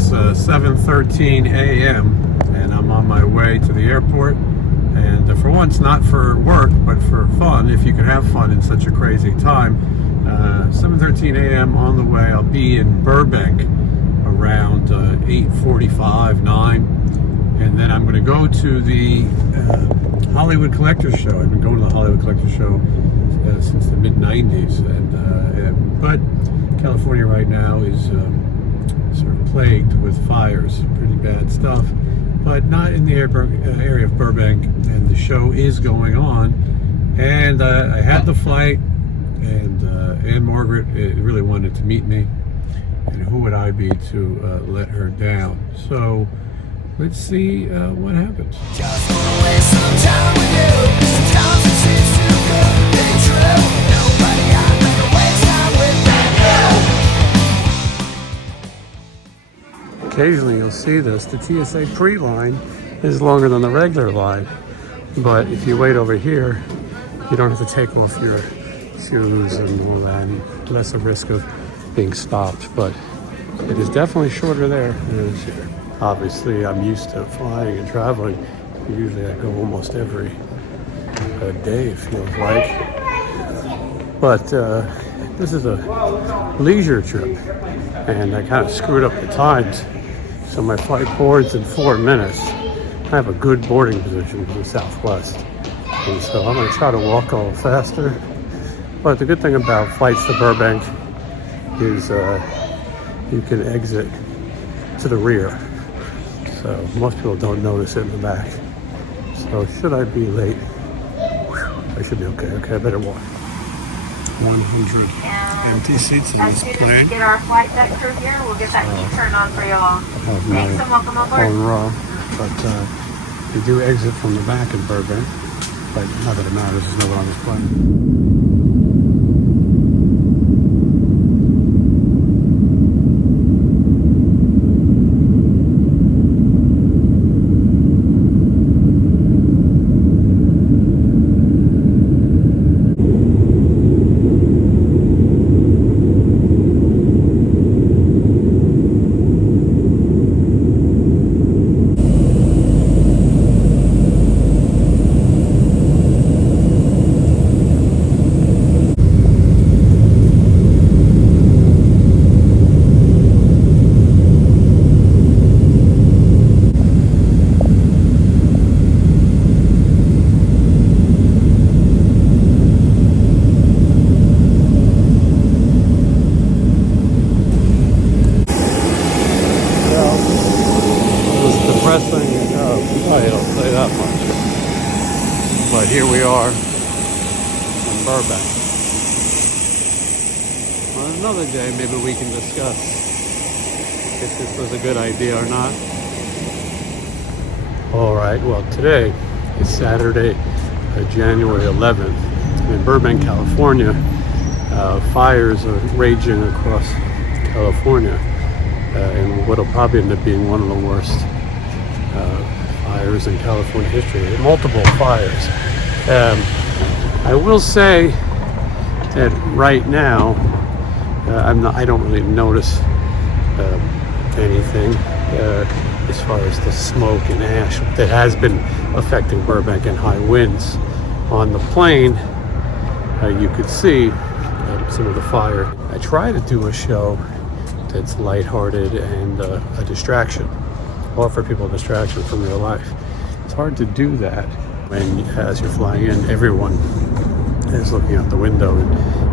It's 7:13 a.m. and I'm on my way to the airport. And for once, not for work, but for fun, if you can have fun in such a crazy time. 7:13 a.m. on the way. I'll be in Burbank around 8:45, 9. And then I'm going to go to the Hollywood Collectors Show. I've been going to the Hollywood Collectors Show since the mid-90s. But California right now is sort of plagued with fires, pretty bad stuff. But not in the area of Burbank, and the show is going on. And I had the flight, and ANN MARGRET really wanted to meet me, and who would I be to let her down? So let's see what happens. Just wanna waste some time with you. Sometimes it seems too good to be true. Nobody I'd rather waste time with than you. Occasionally you'll see this. The TSA pre-line is longer than the regular line. But if you wait over here, you don't have to take off your shoes and all that, and less a risk of being stopped. But it is definitely shorter there than it is here. Obviously, I'm used to flying and traveling. Usually I go almost every day, it feels like. But this is a leisure trip, and I kind of screwed up the times. So my flight boards in 4 minutes. I have a good boarding position for the Southwest. And so I'm going to try to walk a little faster. But the good thing about flights to Burbank is you can exit to the rear. So most people don't notice it in the back. So should I be late? I should be okay. Okay, I better walk. 100 empty seats in this plane. Get our flight deck crew here. We'll get that key turned on for y'all. Thanks and welcome aboard. On raw, but you do exit from the back in Burbank. But not that it matters. There's no one on this plane. But here we are in Burbank. On another day, maybe we can discuss if this was a good idea or not. All right, well, today is Saturday, January 11th. In Burbank, California, fires are raging across California, and what'll probably end up being one of the worst fires in California history. Multiple fires. I will say that right now, I don't really notice anything as far as the smoke and ash that has been affecting Burbank and high winds. On the plane, you could see some of the fire. I try to do a show that's lighthearted and a distraction. Offer people a distraction from their life. It's hard to do that when, as you're flying in, everyone is looking out the window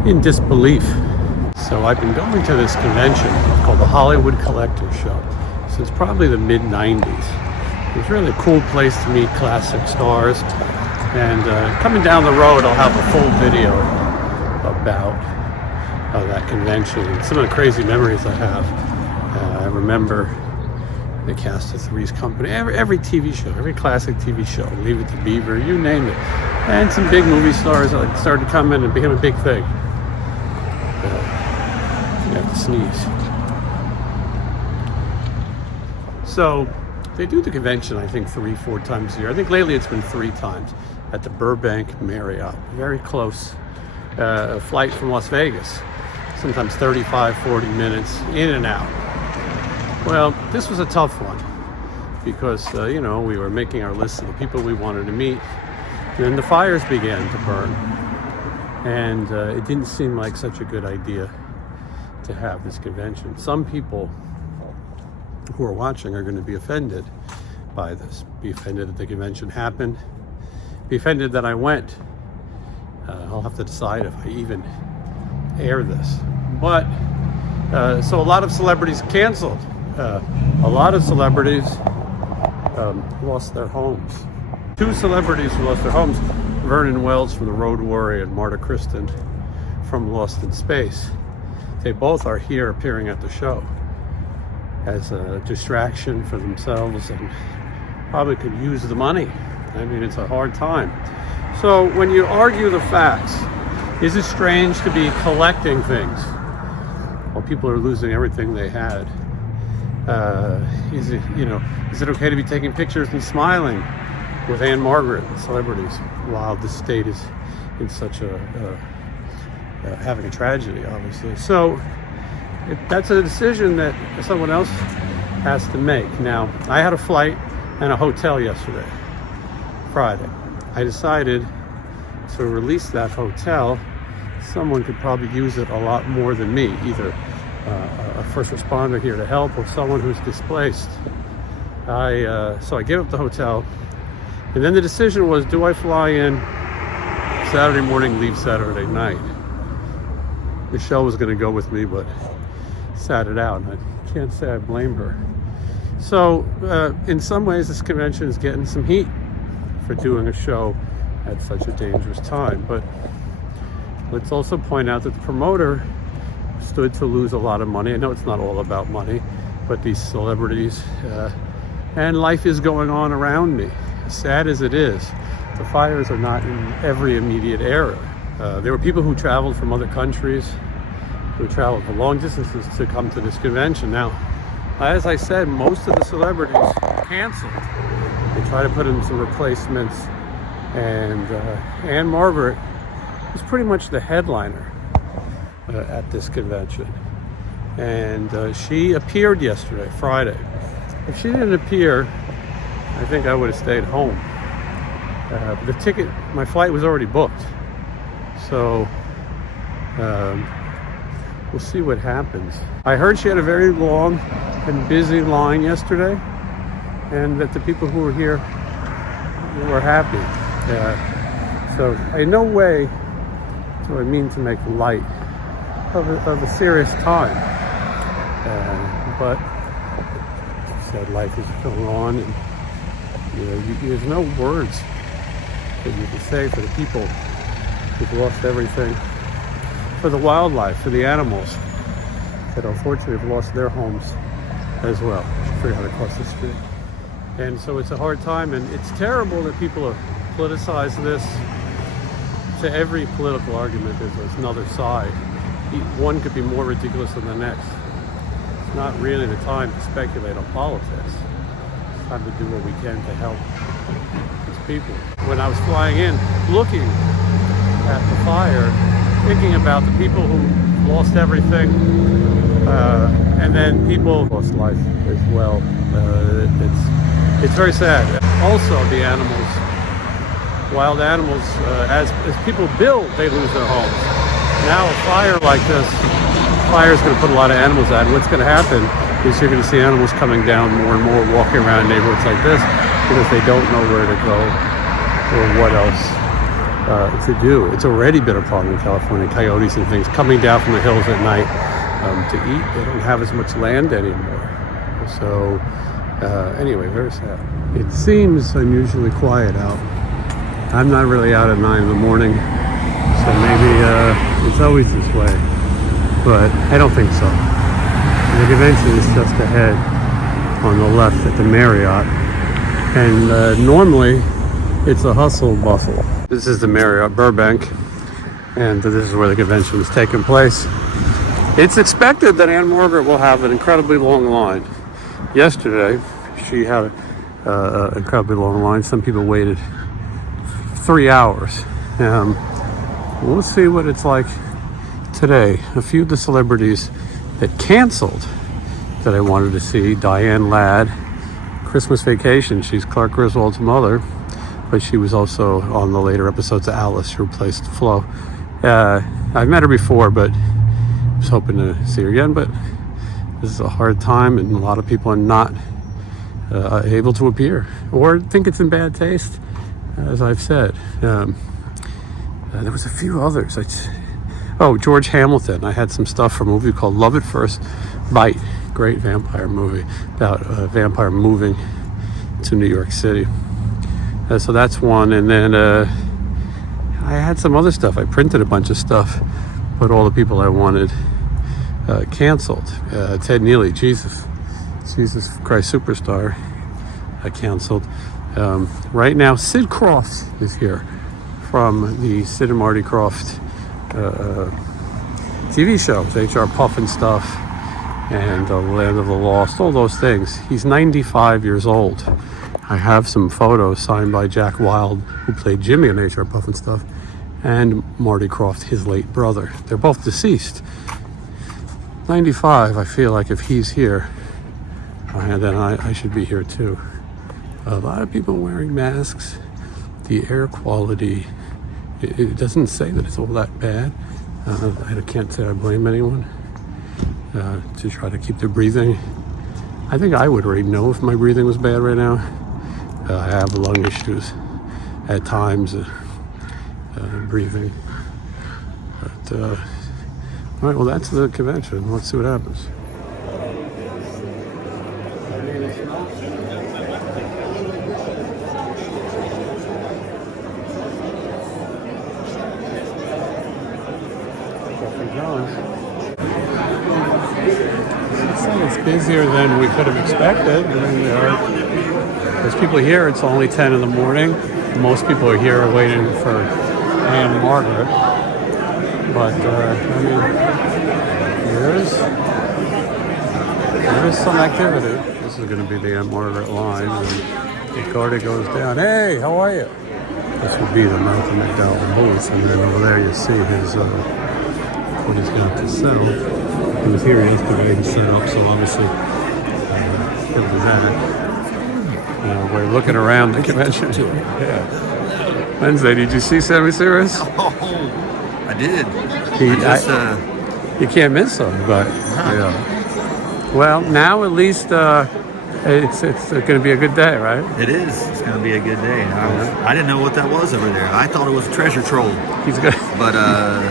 in disbelief. So I've been going to this convention called the Hollywood Collectors Show since probably the mid-90s. It was really a cool place to meet classic stars. And coming down the road, I'll have a full video about that convention and some of the crazy memories I have. I remember the cast of Three's Company, every TV show, every classic TV show, Leave It to Beaver, you name it. And some big movie stars that started to come in and became a big thing. You have to sneeze. So they do the convention, I think, 3-4 times a year. I think lately it's been 3 times at the Burbank Marriott. Very close. A flight from Las Vegas. Sometimes 35, 40 minutes in and out. Well, this was a tough one because, you know, we were making our list of the people we wanted to meet. Then the fires began to burn. And it didn't seem like such a good idea to have this convention. Some people who are watching are going to be offended by this. Be offended that the convention happened. Be offended that I went. I'll have to decide if I even air this. But, so a lot of celebrities canceled. A lot of celebrities lost their homes. 2 celebrities who lost their homes, Vernon Wells from The Road Warrior and Marta Kristen from Lost in Space. They both are here appearing at the show as a distraction for themselves and probably could use the money. I mean, it's a hard time. So when you argue the facts, is it strange to be collecting things while people are losing everything they had? Is it okay to be taking pictures and smiling with ANN MARGRET and celebrities while the state is in such having a tragedy, obviously? So that's a decision that someone else has to make. Now, I had a flight and a hotel yesterday, Friday. I decided to release that hotel. Someone could probably use it a lot more than me, either a first responder here to help or someone who's displaced. So I gave up the hotel, and then the decision was, do I fly in Saturday morning, leave Saturday night? Michelle was going to go with me, but sat it out, and I can't say I blame her. So in some ways, this convention is getting some heat for doing a show at such a dangerous time. But let's also point out that the promoter stood to lose a lot of money. I know it's not all about money, but these celebrities and life is going on around me. As sad as it is, the fires are not in every immediate area. There were people who traveled from other countries, who traveled for long distances to come to this convention. Now, as I said, most of the celebrities canceled. They try to put in some replacements, and ANN MARGRET was pretty much the headliner at this convention. And she appeared yesterday, Friday. If she didn't appear, I think I would have stayed home. My flight was already booked. So we'll see what happens. I heard she had a very long and busy line yesterday, and that the people who were here were happy. So in no way do I mean to make light of a serious time. But she said life is going on, and there's no words that you can say for the people who've lost everything, for the wildlife, for the animals that unfortunately have lost their homes as well. I figure out how to cross the street. And so it's a hard time, and it's terrible that people have politicized this. To every political argument, there's another side. One could be more ridiculous than the next. It's not really the time to speculate on politics. It's time to do what we can to help these people. When I was flying in, looking at the fire, thinking about the people who lost everything, and then people lost life as well. It's very sad. Also, the animals, wild animals, as people build, they lose their homes. Now a fire like this, fire is going to put a lot of animals out, and what's going to happen is you're going to see animals coming down more and more, walking around neighborhoods like this, because they don't know where to go or what else to do. It's already been a problem in California, coyotes and things coming down from the hills at night to eat. They don't have as much land anymore. So anyway, very sad. It seems unusually quiet out. I'm not really out at 9 in the morning, so maybe it's always this way, but I don't think so. The convention is just ahead on the left at the Marriott, and normally it's a hustle bustle. This is the Marriott Burbank, and this is where the convention is taking place. It's expected that ANN MARGRET will have an incredibly long line. Yesterday, she had an incredibly long line. Some people waited 3 hours. We'll see what it's like today. A few of the celebrities that canceled that I wanted to see. Diane Ladd, Christmas Vacation. She's Clark Griswold's mother, but she was also on the later episodes of Alice. She replaced Flo. I've met her before, but I was hoping to see her again, but this is a hard time, and a lot of people are not able to appear or think it's in bad taste, as I've said. There was a few others. George Hamilton. I had some stuff from a movie called Love at First Bite. Great vampire movie about a vampire moving to New York City. So that's one. And then I had some other stuff. I printed a bunch of stuff, but all the people I wanted canceled. Ted Neely, Jesus Christ Superstar, I canceled. Right now, Sid Croft is here from the Sid and Marty Croft TV shows, HR Puff and stuff, and Land of the Lost, all those things. He's 95 years old. I have some photos signed by Jack Wilde, who played Jimmy in HR Puff and stuff, and Marty Croft, his late brother. They're both deceased. 95, I feel like if he's here, then I should be here too. A lot of people wearing masks. The air quality, it doesn't say that it's all that bad. I can't say I blame anyone to try to keep their breathing. I think I would already know if my breathing was bad right now. I have lung issues at times, breathing. But, all right, well, that's the convention. Let's see what happens. It's busier than we could have expected. I mean, there's people here. It's only 10 in the morning. Most people are here waiting for ANN MARGRET. But I mean, there is some activity. This is going to be the ANN MARGRET line, and the Carter goes down. Hey, how are you? This would be the Malcolm McDowell booth, and then over there you see his what he's got to sell. He was here yesterday to set up, so obviously it was at it. We're looking around the convention. Yeah. Wednesday, did you see Sammy Serious? Oh, I did. You can't miss him, but yeah. Well, now at least it's going to be a good day, right? It is. It's going to be a good day. I didn't know what that was over there. I thought it was a treasure troll. He's good. But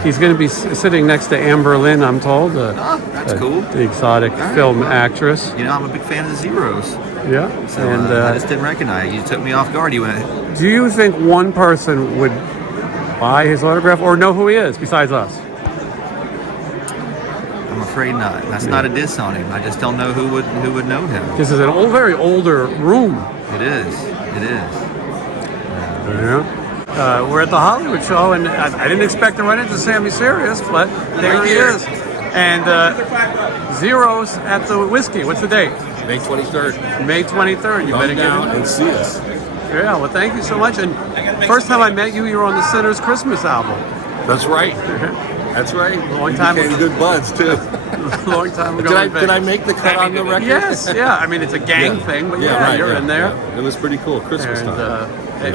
he's going to be sitting next to Amber Lynn, I'm told. That's cool. The exotic film actress. You know, I'm a big fan of the Zeros. Yeah. So and I just didn't recognize you. Took me off guard. You went. Do you think one person would buy his autograph or know who he is besides us? I'm afraid not. That's not a diss on him. I just don't know who would know him. This is an very older room. It is. It is. Yeah. We're at the Hollywood show, and I didn't expect to run into Sammy Serious, but there he is. And Zeros at the Whiskey. What's the date? May 23rd. May 23rd. You better Come get down in. and see us. Yeah, well, thank you so much. And first time I met you, you were on the Sinner's Christmas album. That's right. That's right. Long time we became ago. good buds too. Long time ago. Did I make the cut on the record? Yes, yeah. I mean, it's a gang thing, but right, you're in there. Yeah. It was pretty cool. Christmas And, time.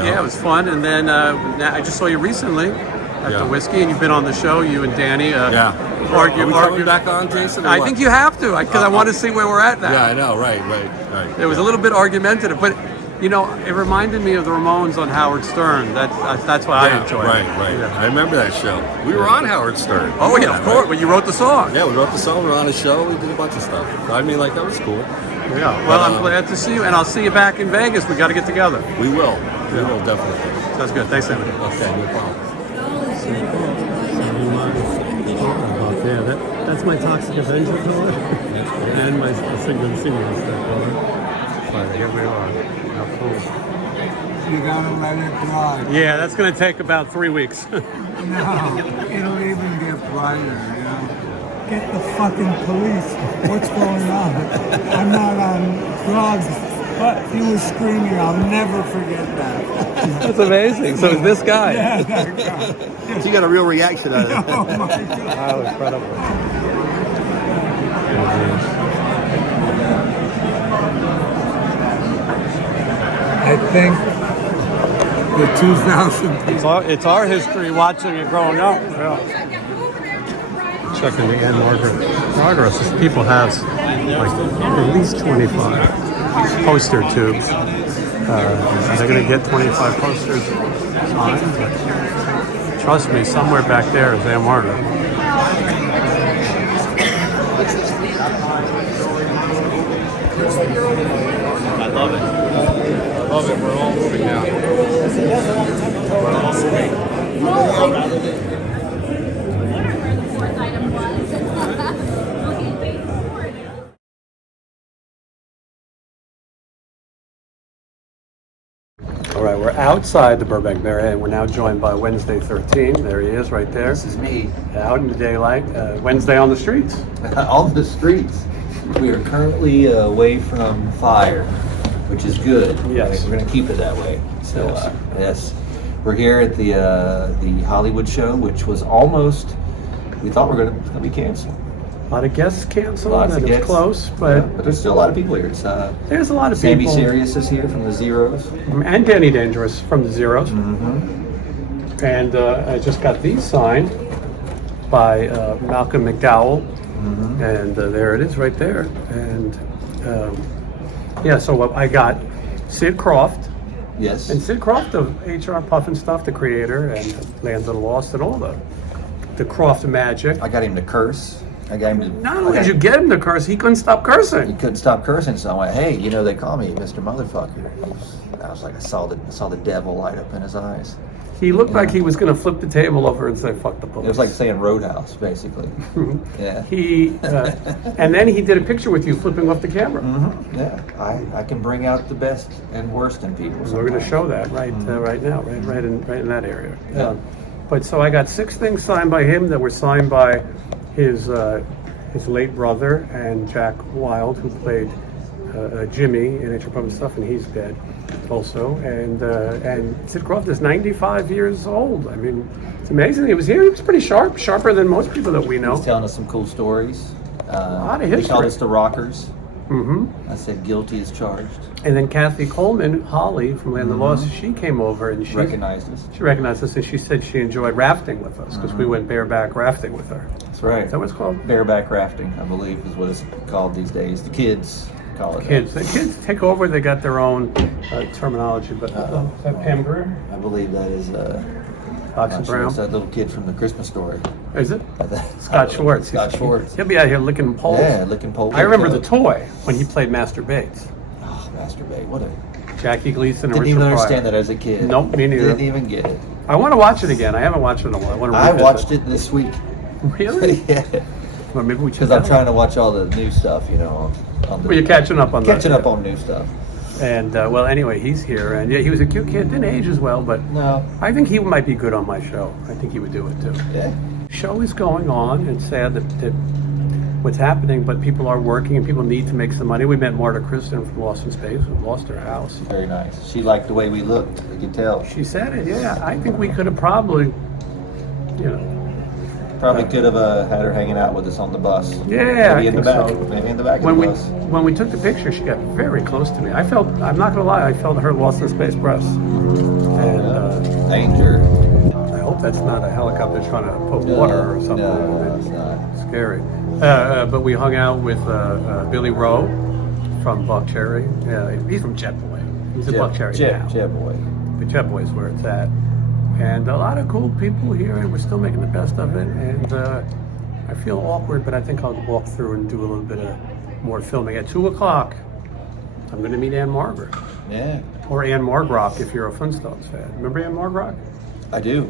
yeah, it was fun. And then I just saw you recently at the Whiskey, and you've been on the show. You and Danny Are we coming back on, Jason? I think you have to, because I want to see where we're at now. Yeah, I know. Right. It was a little bit argumentative, but you know, it reminded me of the Ramones on Howard Stern. That's what I enjoyed. Right. Yeah. I remember that show. We were on Howard Stern. Oh yeah, of course. Well, you wrote the song. Yeah, we wrote the song. We were on a show. We did a bunch of stuff. I mean, like, that was cool. Yeah. Well, I'm glad to see you, and I'll see you back in Vegas. We got to get together. We will. We will definitely. Sounds good. Thanks, Anthony. Okay, no problem. Yeah, that's my Toxic Avenger color, and my Sigmund Senior color. But here we are. How cool. You gotta let it dry. Yeah, that's going to take about 3 weeks. No, it'll even get brighter, you know. Get the fucking police. What's going on? I'm not on drugs, but he was screaming. I'll never forget that. That's amazing. So it's this guy. Yeah, that guy. You got a real reaction out of it. Oh my God. Oh, incredible. think the 2000. It's our history watching it growing up. Yeah. Checking the ANN MARGRET progress. People have like at least 25 poster tubes. They're going to get 25 posters signed. But trust me, somewhere back there is ANN MARGRET. I love it. I love it. We're all moving now. We're all moving. All right, we're outside the Burbank Marriott, and we're now joined by Wednesday 13. There he is, right there. This is me. Out in the daylight. Wednesday on the streets. On the streets. We are currently away from fire, which is good. Yes. We're going to keep it that way. So, Yes. yes. We're here at the Hollywood show, which was almost, we thought we were going to be canceled. A lot of guests canceled, Lots of and it's guests. close, Yeah, but but there's still a lot of people here. It's there's a lot of Sammy people. Sirius is here from the Zeros. And Danny Dangerous from the Zeros. Mm-hmm. And I just got these signed by Malcolm McDowell. Mm-hmm. And there it is right there. And yeah, so I got Sid Croft. Yes. And Sid Croft of HR Puff and Stuff, the creator, and Lands of the Lost, and all the Croft magic. I got him to curse. I got him to. Not only did you get him to curse, he couldn't stop He cursing. couldn't stop cursing, so I went, "Hey, you know they call me Mr. Motherfucker." I was like, I saw the devil light up in his eyes. He looked like he was going to flip the table over and say, "Fuck the police." It was like saying Roadhouse, basically. Yeah. He and then he did a picture with you flipping off the camera. Mm-hmm. Yeah. I can bring out the best and worst in people. We're going to sometimes. show that right now, right in that area. But so I got 6 things signed by him that were signed by his late brother and Jack Wilde, who played Jimmy in HR Puff and Stuff, and he's dead also. And Sid Croft is 95 years old. I mean, it's amazing. He was here. He was pretty sharp, sharper than most people that we know. He's telling us some cool stories. A lot of He called history. us the Rockers. Mm-hmm. I said guilty as charged. And then Kathy Coleman, Holly from Land of the Lost, she came over and she Recognized us. She recognized us, and she said she enjoyed rafting with us because we went bareback rafting with her. That's right. Is that what it's called? Bareback rafting, I believe, is what it's called these days. The kids call it. Kids. The kids take over. They got their own terminology. But is that Pembroke? I believe that is. Fox and Not sure, Brown? it's that little kid from the Christmas Story. Is it? Scott Schwartz. Scott Schwartz. He'll be out here licking poles. Yeah, licking poles. I remember the toy when he played Master Bates. Oh, Masturbate. What a. Jackie Gleason and Didn't Richard even Pryor. understand that as a kid. Nope, me neither. Didn't even get it. I want to watch it again. I haven't watched it in a while. I watched it this week. Really? Yeah. Well, maybe we should. Because I'm trying to watch all the new stuff, you know. On the, Well, you're catching up on catching that. up on new stuff. And well, anyway, he's here, and yeah, he was a cute kid. Didn't age as well, but No. I think he might be good on my show. I think he would do it too. Yeah. Show is going on. It's sad that what's happening, but people are working and people need to make some money. We met Marta Kristen from Lost in Space, who lost her house. Very nice. She liked the way we looked. You could tell. She said it. Yeah, I think we could have probably, you know. Probably could have had her hanging out with us on the bus. Yeah, Maybe I in the think back. so. Maybe in the back When of we the bus. when we took the picture, she got very close to me. I felt, I'm not gonna lie, I felt her Lost in Space breasts. And Danger. I hope that's not a helicopter trying to put water or something. No, it's not. Scary. But we hung out with Billy Rowe from Buck Cherry. He's from Jet Boy. He's a Buck Cherry now. Jet boy. But Jet Boy is where it's at. And a lot of cool people here, and we're still making the best of it. And I feel awkward, but I think I'll walk through and do a little bit of more filming. At 2 o'clock, I'm going to meet ANN MARGRET. Yeah. Or ANN MARGROT if you're a Flintstones fan. Remember ANN MARGRET? I do.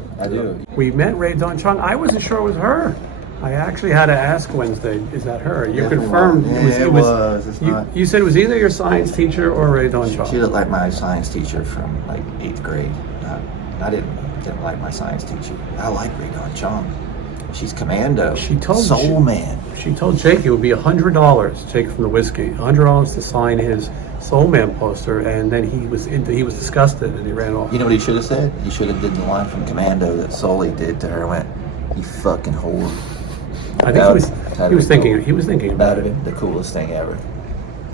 We met Ray Dawn Chung. I wasn't sure it was her. I actually had to ask Wednesday, is that her? You Definitely confirmed was. Yeah, it was. It's not. You said it was either your science teacher or Ray Dawn Chung. She looked like my science teacher from like 8th grade. I didn't like my science teacher. I like Ray Dawn Chong. She's commando. She told Soul Man. She told Jake it would be $100, Jake from the Whiskey, $100 to sign his Soul Man poster, and then he was disgusted and he ran off. You know what he should have said? He should have did the line from Commando that Sully did to her. Went, "You fucking whore." I think he was thinking about it. it. The coolest thing ever.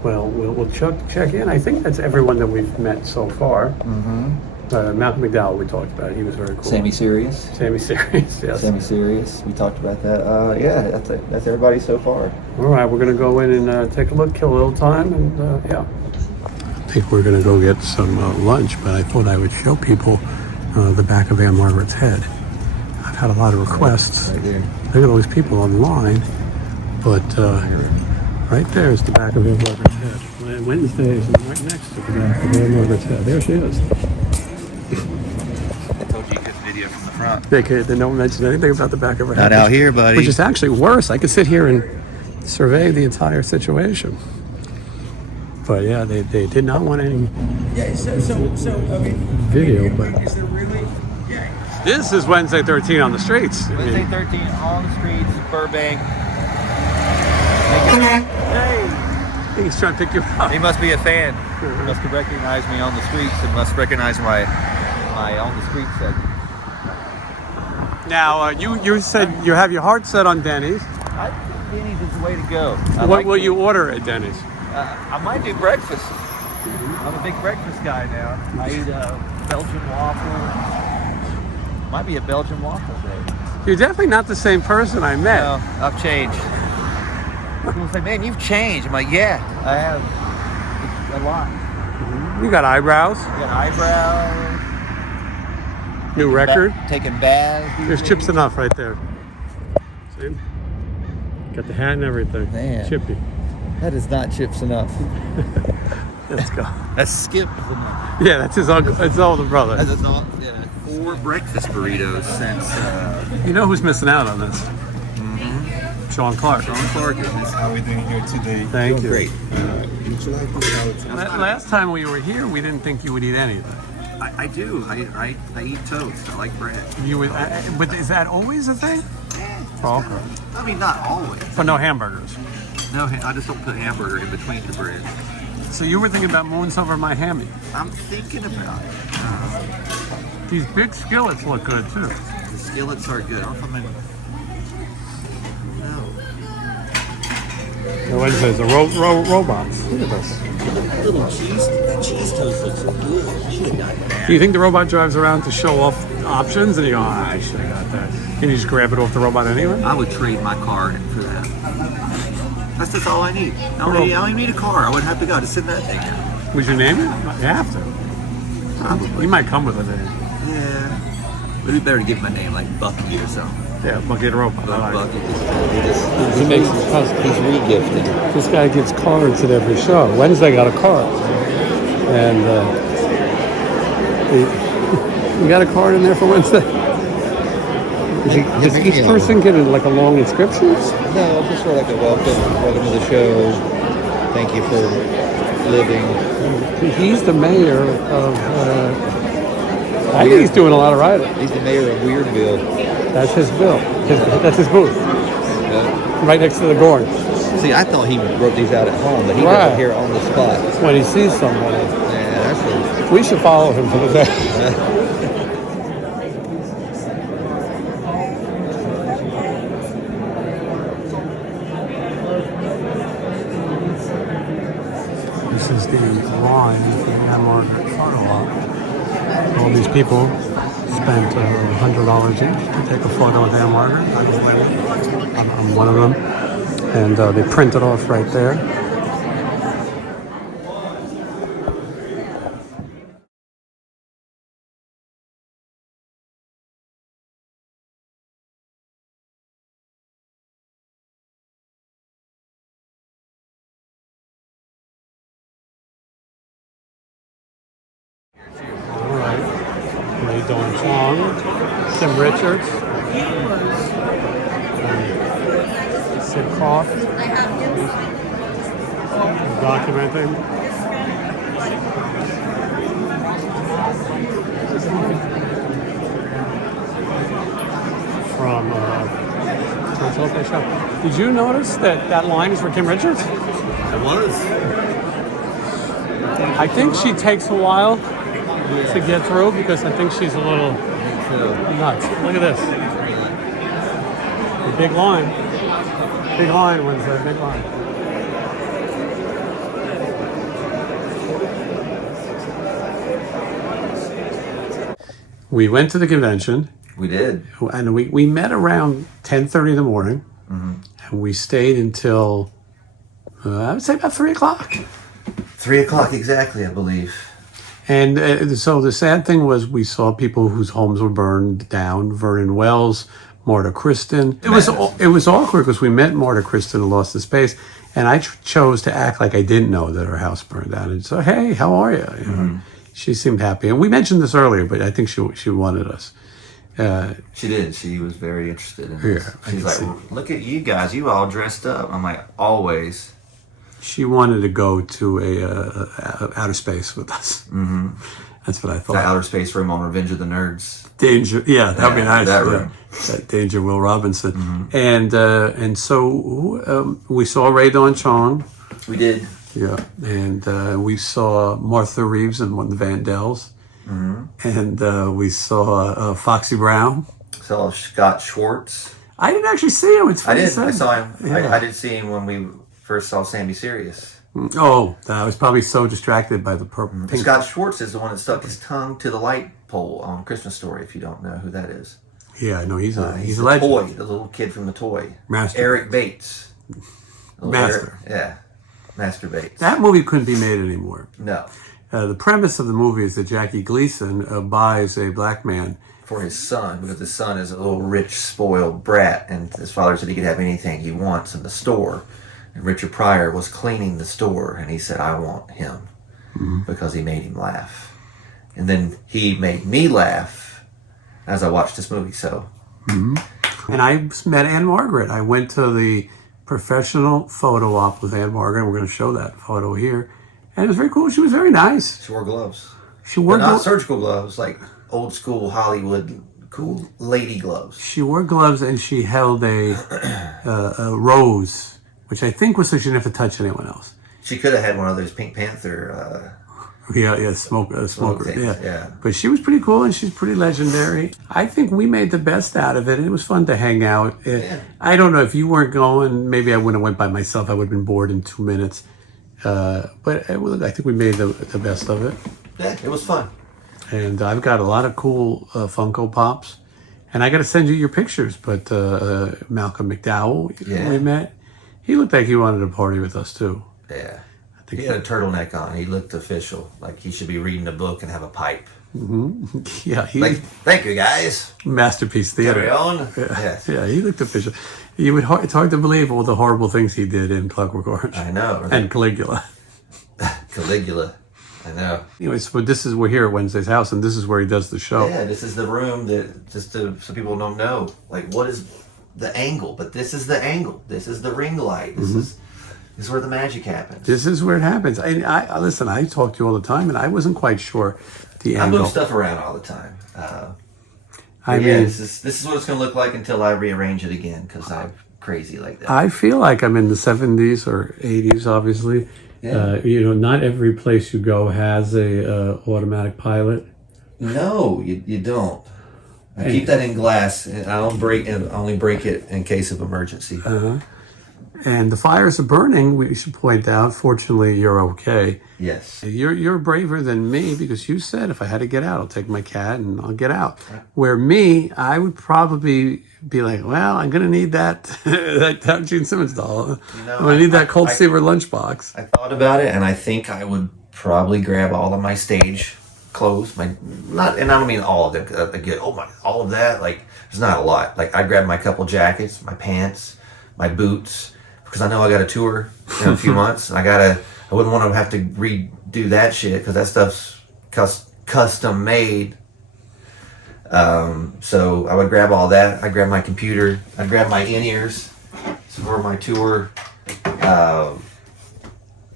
Well, we'll check in. I think that's everyone that we've met so far. Malcolm McDowell, we talked about. He was very cool. Sammy Serious. Sammy Serious, yes. Sammy Serious. We talked about that. Yeah, that's everybody so far. All right, we're going to go in and take a look, kill a little time, and yeah. I think we're going to go get some lunch, but I thought I would show people the back of Aunt Margaret's head. I've had a lot of requests. Right there. Look at all these people online, but right there is the back of Aunt Margaret's head. Wednesday is right next to the back of Aunt Margaret's head. There she is. I told you you could video from the front. They don't mention anything about the back of her head. Not out here, buddy. Which is actually worse. I could sit here and survey the entire situation. But yeah, they did not want any video. But Is there really? this is Wednesday 13 on the streets. Wednesday 13 on the streets of Burbank. Hey, he's trying to pick you up. He must be a fan. He must have recognized me on the streets and must recognize my on the street segment. Now, you said you have your heart set on Denny's. I think Denny's is the way to go. What will you order at Denny's? I might do breakfast. I'm a big breakfast guy now. I eat Belgian waffle. Might be a Belgian waffle day. You're definitely not the same person I met. No, I've changed. People say, man, you've changed. I'm like, yeah, I have. It's a lot. You got eyebrows, I got eyebrows. new record. Taking baths. There's chips enough right there. See? Got the hat and everything. Man. Chippy. That is not chips enough. Let's go. That's Skip enough. Yeah, that's his uncle. It's older brother. That's not, yeah. 4 breakfast burritos since You know who's missing out on this? Sean Clark. Sean Clark. How are we doing here today? Thank you. Great. Would you like hospitality? Last time we were here, we didn't think you would eat anything. I do. I eat toast. I like bread. You would, but is that always a thing? Oh, okay. I mean, not always. But no hamburgers. No, I just don't put hamburger in between the bread. So you were thinking about moving some over my hammy. I'm thinking about it. These big skillets look good too. The skillets are good. I don't know if I'm in. No. What is this? The robots. Look at this. Little cheese toast looks so good. I should have done that. Do you think the robot drives around to show off options and you go, I should have got that? And you just grab it off the robot anyway? I would trade my car in for that. That's just all I need. I don't even need a car. I wouldn't have to go. Just send that thing down. Would you name it? You have to. Probably. You might come with a name. Yeah. It'd be better to give him a name like Bucky or something. Yeah, Bucket Robot. I like Bucky. it. He makes his custom. He's regifted. This guy gets cards at every show. Wednesday got a card. And you got a card in there for Wednesday? Does each person get like a long inscription? No, just sort of like a welcome to the show. Thank you for living. He's the mayor of, I think he's doing a lot of writing. He's the mayor of Weirdville. That's his bill. That's his booth. Right next to the gourd. See, I thought he wrote these out at home, but he Right. does it here on the spot. When he sees somebody. Yeah, that's We should follow him for the day. This is the line for the Aunt Margaret photo op. All these people spent $100 each to take a photo with Aunt Margaret. I don't blame them. I'm one of them. And they print it off right there. Don Chong, Tim Richards, Sid Croft, documenting. From show. Did you notice that line is for Kim Richards? It was. I think she takes a while to get through because I think she's a little nuts. Look at this. The big line. Big line, Wednesday. Big line. We went to the convention, We did. and we met around 10:30 in the morning, and we stayed until I would say about 3 o'clock. 3 o'clock exactly, I believe. And so the sad thing was we saw people whose homes were burned down. Vernon Wells, Marta Kristen. It was awkward because we met Marta Kristen and lost the space, and I chose to act like I didn't know that her house burned down. And so, hey, how are you? You know, she seemed happy, and we mentioned this earlier, but I think she wanted us. She did. She was very interested in Yeah, this. I She's can like, see. look at you guys. You all dressed up. I'm like, always. She wanted to go to a outer space with us. Mm-hmm. That's what I thought. That outer space room on Revenge of the Nerds. Danger, yeah, that'd be nice. that yeah. room. That Danger, Will Robinson, and so we saw Ray Dawn Chong, We did. yeah, and we saw Martha Reeves and one of the Vandells, and we saw Foxy Brown. Saw Scott Schwartz. I didn't actually see him. It's I funny you did. I said. saw him. Yeah. I did see him when we first saw Sammy Sirius. Oh, I was probably so distracted by the purple. Pink. Scott Schwartz is the one that stuck his tongue to the light pole on Christmas Story, if you don't know who that is. Yeah, no, he's a the legend. toy, the little kid from the toy. Master. Eric Bates. Little Master. Yeah. Master Bates. That movie couldn't be made anymore. No. The premise of the movie is that Jackie Gleason buys a black man. For his son, because his son is a little rich, spoiled brat, and his father said he could have anything he wants in the store. And Richard Pryor was cleaning the store, and he said, I want him, because he made him laugh. And then he made me laugh as I watched this movie, so. And I met Ann Margaret. I went to the professional photo op with Ann Margaret. We're going to show that photo here. And it was very cool. She was very nice. She wore gloves. She wore But not gloves. surgical gloves, like old school Hollywood cool lady gloves. She wore gloves and she held a rose, which I think was so she didn't have to touch anyone else. She could have had one of those Pink Panther Yeah, smoker, things, yeah. But she was pretty cool and she's pretty legendary. I think we made the best out of it. It was fun to hang out. I don't know if you weren't going, maybe I wouldn't have went by myself. I would have been bored in 2 minutes. But I think we made the best of it. Yeah, it was fun. And I've got a lot of cool Funko Pops. And I got to send you your pictures. But Malcolm McDowell, Yeah. we met. He looked like he wanted to party with us too. Yeah. I think He had a turtleneck on. He looked official, like he should be reading a book and have a pipe. Yeah, he Like, thank you guys. Masterpiece Theater. Carry on. Yes. Yeah, he looked official. It's hard to believe all the horrible things he did in Clockwork Orange. I know. And Caligula. Caligula. I know. Anyways, but we're here at Wednesday's house, and this is where he does the show. Yeah, this is the room that, so people don't know, like, what is the angle? But this is the angle. This is the ring light. This is where the magic happens. This is where it happens. And listen, I talk to you all the time, and I wasn't quite sure the I angle. move stuff around all the time. I mean, this is what it's going to look like until I rearrange it again, because I'm crazy like that. I feel like I'm in the 70s or 80s, obviously. Yeah. Not every place you go has a automatic pilot. No, you don't. I keep that in glass, and I only break it in case of emergency. And the fires are burning, we should point out. Fortunately, you're okay. Yes. You're braver than me because you said if I had to get out, I'll take my cat and I'll get out. Where me, I would probably be like, well, I'm going to need that that Gene Simmons doll. I'm going to need that Colt Seaver lunchbox. I thought about it, and I think I would probably grab all of my stage clothes. And I don't mean all of them. All of that. Like, there's not a lot. Like, I'd grab my couple jackets, my pants, my boots, because I know I got a tour in a few months. And I wouldn't want to have to redo that shit because that stuff's custom made. So I would grab all that. I'd grab my computer. I'd grab my in-ears for my tour.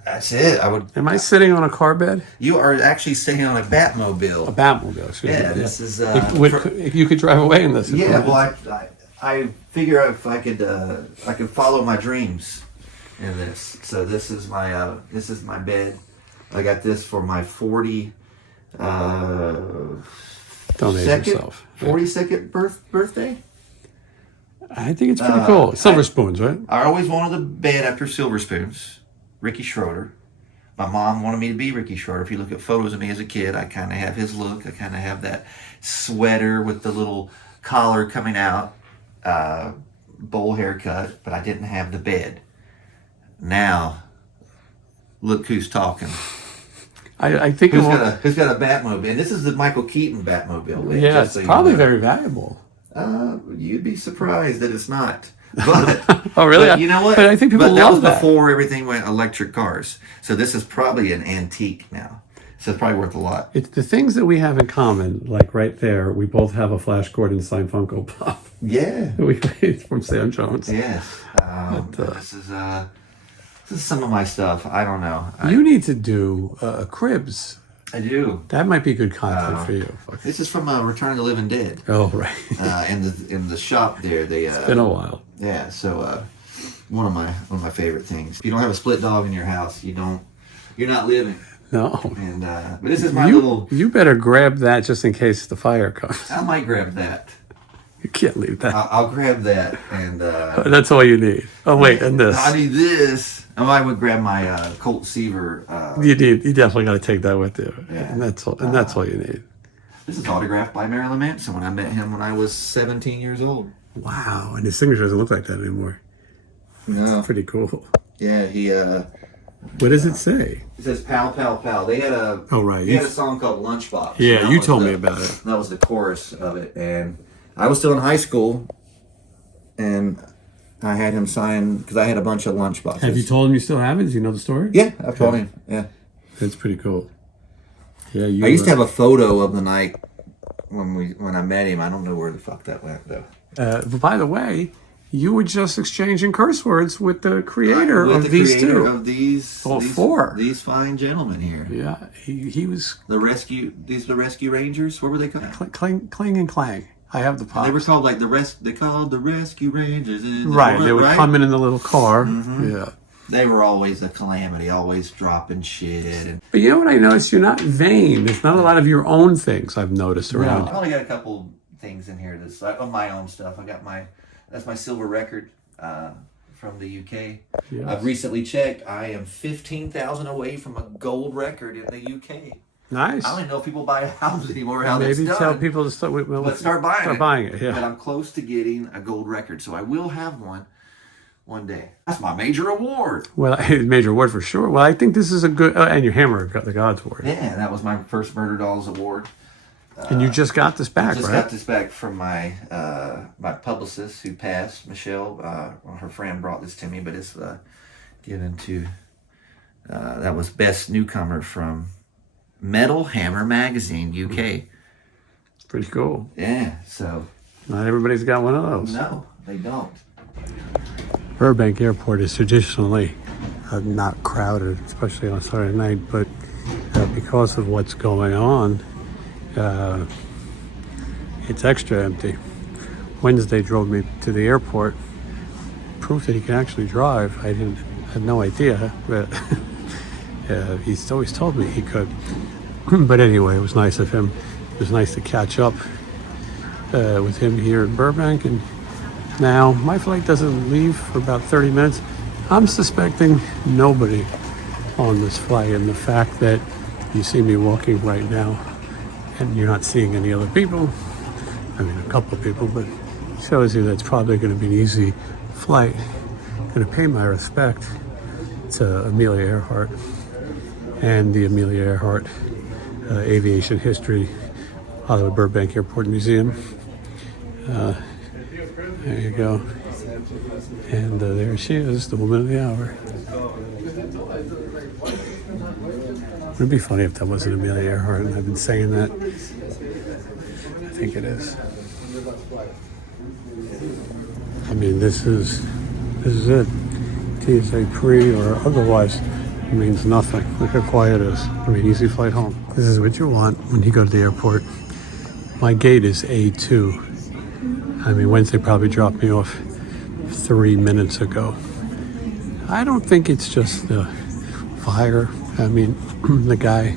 That's it. Am I sitting on a car bed? You are actually sitting on a Batmobile. A Batmobile, excuse me. Yeah, this is. If you could drive away in this. Yeah, well, I figure if I could follow my dreams in this. So this is my bed. I got this for my 40. Don't age yourself. 42nd birthday. I think it's pretty cool. Silver Spoons, right? I always wanted a bed after Silver Spoons. Ricky Schroeder. My mom wanted me to be Ricky Schroeder. If you look at photos of me as a kid, I kind of have his look. I kind of have that sweater with the little collar coming out, bowl haircut, but I didn't have the bed. Now, look who's talking. I think Who's got a Batmobile? And this is the Michael Keaton Batmobile. Ben, yeah, just it's so you probably know. very valuable. You'd be surprised that it's not. But Oh, really? but you know what? But I think people But that love was that. before everything went electric cars. So this is probably an antique now. So it's probably worth a lot. It's the things that we have in common, like right there. We both have a Flash Gordon signed Funko Pop. Yeah. We made from Sam Jones. Yes. This is some of my stuff. I don't know. You need to do cribs. I do. That might be good content for you. This is from Return of the Living Dead. Oh, right. In the shop there, they It's been a while. yeah. So one of my favorite things. If you don't have a split dog in your house, you're not living. No. And but this is my little. You better grab that just in case the fire comes. I might grab that. You can't leave that. I'll grab that and. That's all you need. Oh, wait, and this. I need this. I would grab my Colt Seaver. You definitely got to take that with you. Yeah. And that's all you need. This is autographed by Marilyn Manson when I met him when I was 17 years old. Wow, and his signature doesn't look like that anymore. No. Pretty cool. Yeah, he. What does it say? It says "Pal, Pal, Pal." They had a. Oh, right. He had a song called "Lunchbox." Yeah, And that you was told me about it. That was the chorus of it, and I was still in high school, and I had him sign because I had a bunch of lunchboxes. Have you told him you still have it? Does he know the story? Yeah, I've told him. Yeah, That's pretty cool. Yeah, I used to have a photo of the night when I met him. I don't know where the fuck that went though. But by the way, you were just exchanging curse words with the creator With of the these creator two. of these, Oh, these four. these fine gentlemen here. Yeah, he was The rescue rangers. What were they called? cling and clang. I have the pop. They were called like They called the rescue rangers. Right, they would right? come in the little car. Yeah. They were always a calamity, always dropping shit. And But you know what I noticed? You're not vain. There's not a lot of your own things I've noticed around. I only got a couple things in here that's of my own stuff. I got that's my silver record from the UK. Yes. I've recently checked. I am 15,000 away from a gold record in the UK. Nice. I don't even know if people buy a house anymore. How Maybe that's tell done. people to start Start buying it. But Yeah. I'm close to getting a gold record, so I will have one day. That's my major award. Well, major award for sure. Well, I think this is a good, and your hammer got the God's Award. Yeah, that was my first Murder Dolls award. And you just got this back, Just right? got this back from my my publicist who passed, Michelle. Her friend brought this to me, but it's given to that was best newcomer from Metal Hammer Magazine UK. It's pretty cool. Yeah, so Not everybody's got one of those. no, they don't. Burbank Airport is traditionally not crowded, especially on Saturday night, but because of what's going on, it's extra empty. Wednesday drove me to the airport, proof that he can actually drive. I had no idea, but he's always told me he could. But anyway, it was nice of him. It was nice to catch up with him here in Burbank, and now my flight doesn't leave for about 30 minutes. I'm suspecting nobody on this flight, and the fact that you see me walking right now and you're not seeing any other people, I mean a couple of people, but shows you that's probably going to be an easy flight. Going to pay my respect to Amelia Earhart and the Amelia Earhart Aviation History Hollywood Burbank Airport Museum. There you go. And there she is, the woman of the hour. It'd be funny if that wasn't Amelia Earhart, and I've been saying that. I think it is. I mean, this is it. TSA pre or otherwise means nothing. Look how quiet it is. I mean, easy flight home. This is what you want when you go to the airport. My gate is A2. I mean, Wednesday probably dropped me off 3 minutes ago. I don't think it's just the fire. I mean, the guy,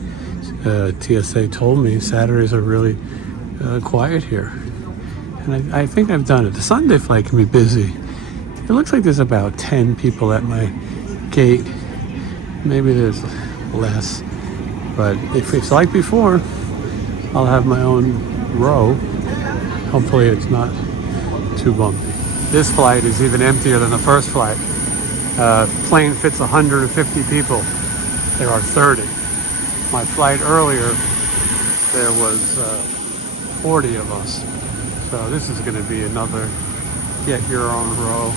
TSA told me Saturdays are really quiet here. And I think I've done it. The Sunday flight can be busy. It looks like there's about 10 people at my gate. Maybe there's less. But if it's like before, I'll have my own row. Hopefully it's not too bumpy. This flight is even emptier than the first flight. Plane fits 150 people. There are 30. My flight earlier, there was 40 of us. So this is going to be another get your own row.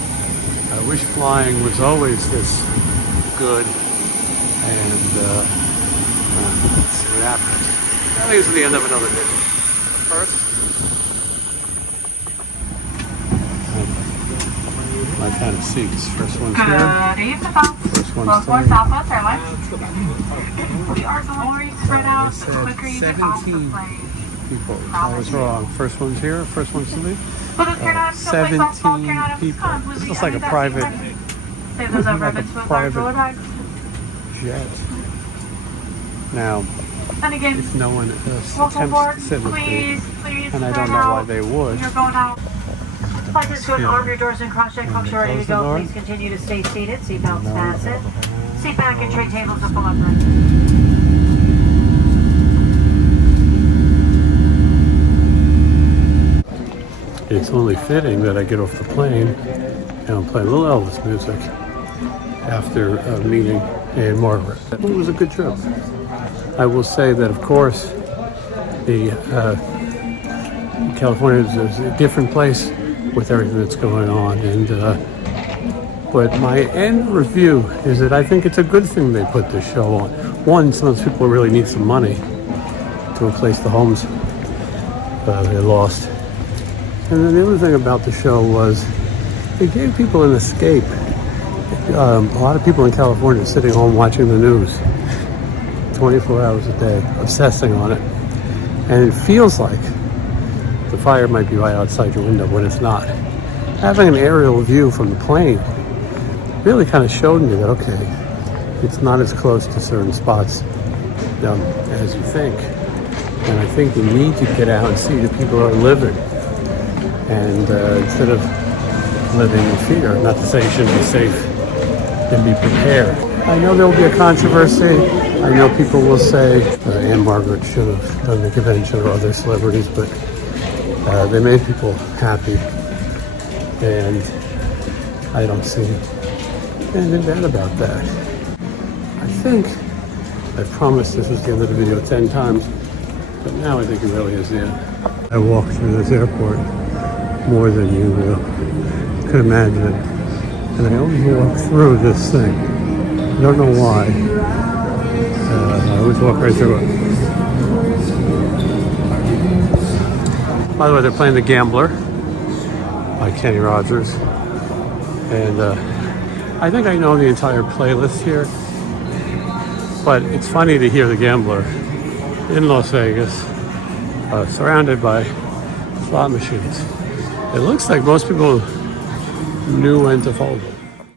I wish flying was always this good. And let's see what happens. I think this is the end of another video. First, my kind of seats. First one's here. Good evening, folks. First one's Welcome here. to Southwest Airlines. We are going to spread out the quicker you get off the plane. People. I was wrong. First one's here. First one's to leave. 17 people. This looks like a private Save those over ribbons with our road hikes. jet. Now, And again, if no one local attempts board, to sit with me, please and I don't spread know why out. they would. You're going out. Flight is good. Arm your doors and cross-check. Folks, you're ready to close the go. door. Please continue to stay seated. Seatbelts fastened. Seat back and tray tables are full upright. It's only fitting that I get off the plane and I'll play a little Elvis music after a meeting in Margaret. It was a good trip. I will say that, of course, the California is a different place with everything that's going on, and but my end review is that I think it's a good thing they put this show on. One, some of those people really need some money to replace the homes they lost. And then the other thing about the show was it gave people an escape. A lot of people in California are sitting home watching the news 24 hours a day, obsessing on it. And it feels like the fire might be right outside your window when it's not. Having an aerial view from the plane really kind of showed me that, okay, it's not as close to certain spots as you think. And I think you need to get out and see the people are living. And instead of living in fear, not to say you shouldn't be safe and be prepared. I know there will be a controversy. I know people will say ANN MARGRET should have done the convention or other celebrities, but they made people happy. And I don't see anything bad about that. I think I've promised this was the end of the video 10 times, but now I think it really is the end. I walked through this airport more than you could imagine. And I always walk through this thing. I don't know why. I always walk right through it. By the way, they're playing The Gambler by Kenny Rogers. And I think I know the entire playlist here. But it's funny to hear The Gambler in Las Vegas, surrounded by slot machines. It looks like most people knew when to fold them.